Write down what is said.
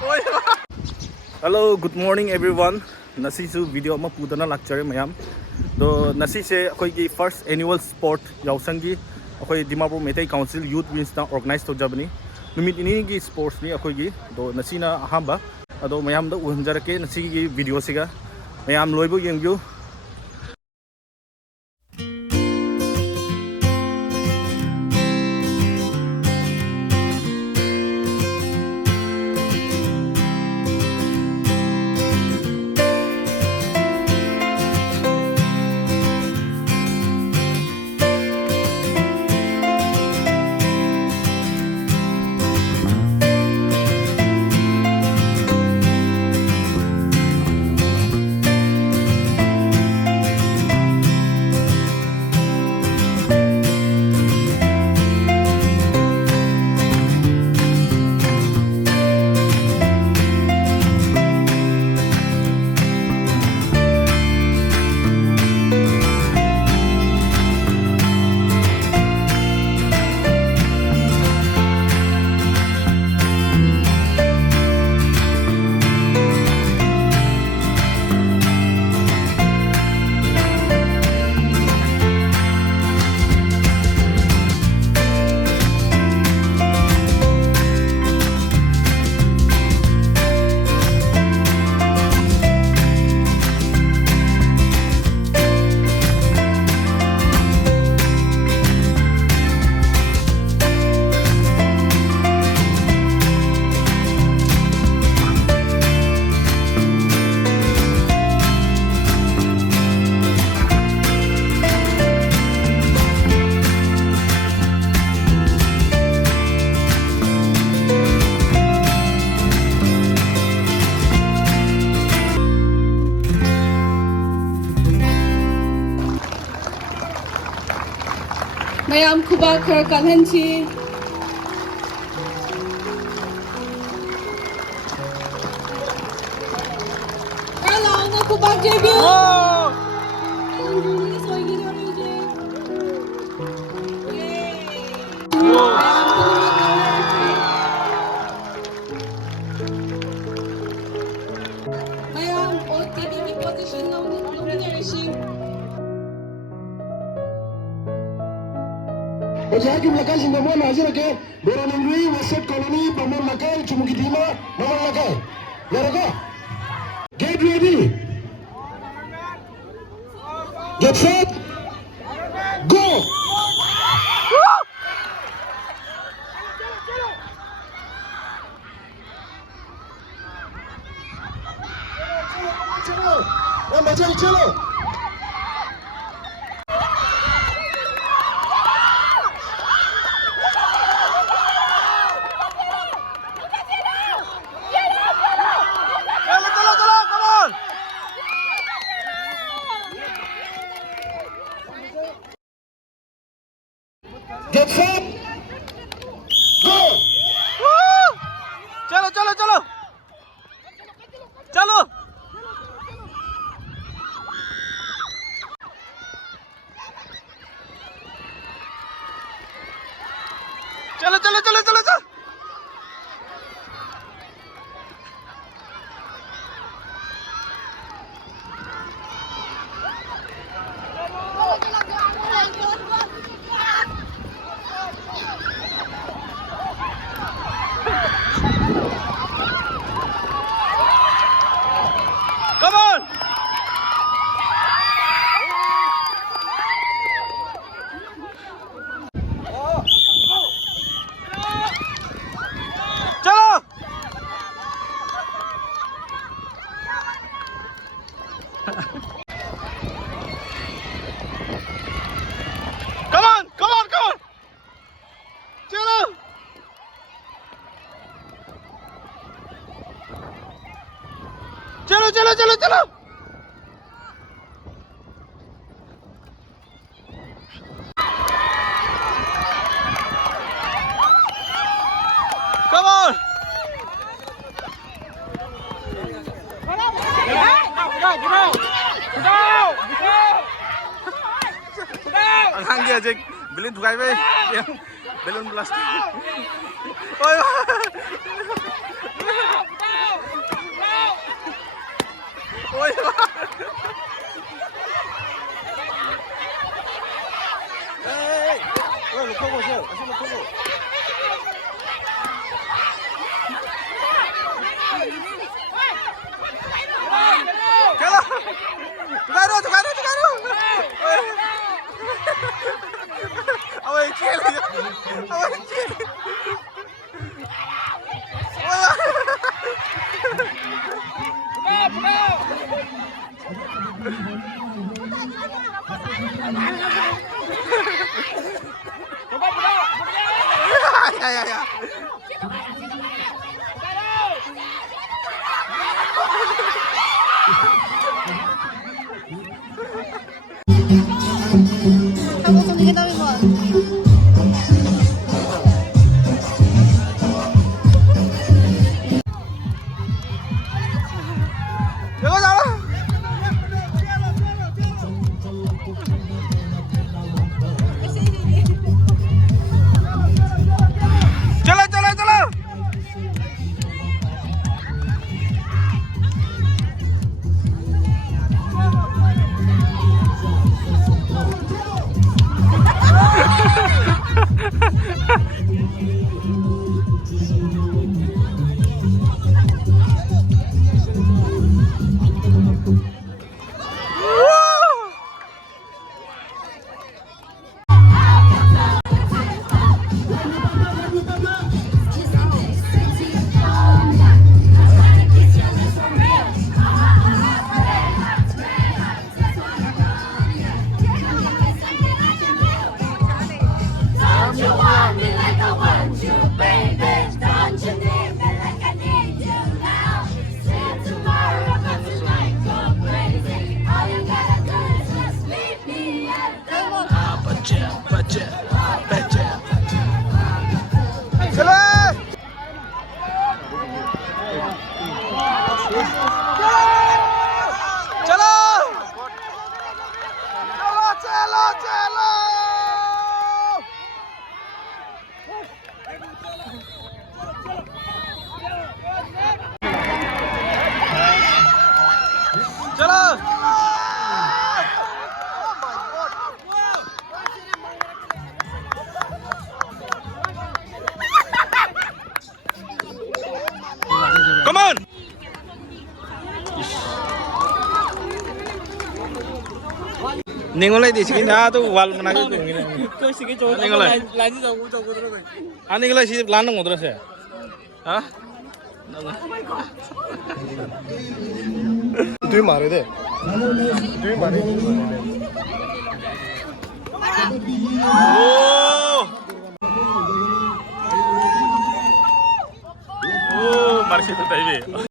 Hello, good morning everyone. Nasi su video ma pudana lakchare mayam. Do nasi se akoi ki first annual sport yausangi akoi Dimapur Meitei Council Youth Wings na organize to jabani. Numit ini gi sports ni akoi gi do nasi na ahamba. Ado mayam da uhanjarake nasi gi video siga. Mayam loibo yengyu. Mayam kubak khar kalhanchi. Hello, na kubak debut. Mayam OTV ki position na nomination. Ejaki mlakai singamua na hazira ke Beraningui West Colony Pamon Lakai Chumukitima Maman Lakai. Yaraka. Get ready. Get set. Go. Chalo. Chalo. Get set. Go. Chalo. Chalo. Come on. Chalo. Come on. Chalo. Chalo. Come on. Ang hanggi aja, belin tukai be, belum plastik. Oh. Come on! Ningolai di sini dah tu wal mana tu ni. Kau sikit jauh. Ningolai. Lain jauh terus. Ningolai sih lanang muda sih. Hah? দুই মারে দে দুই মারে Oh! Oh, Marcelo tá aí, velho.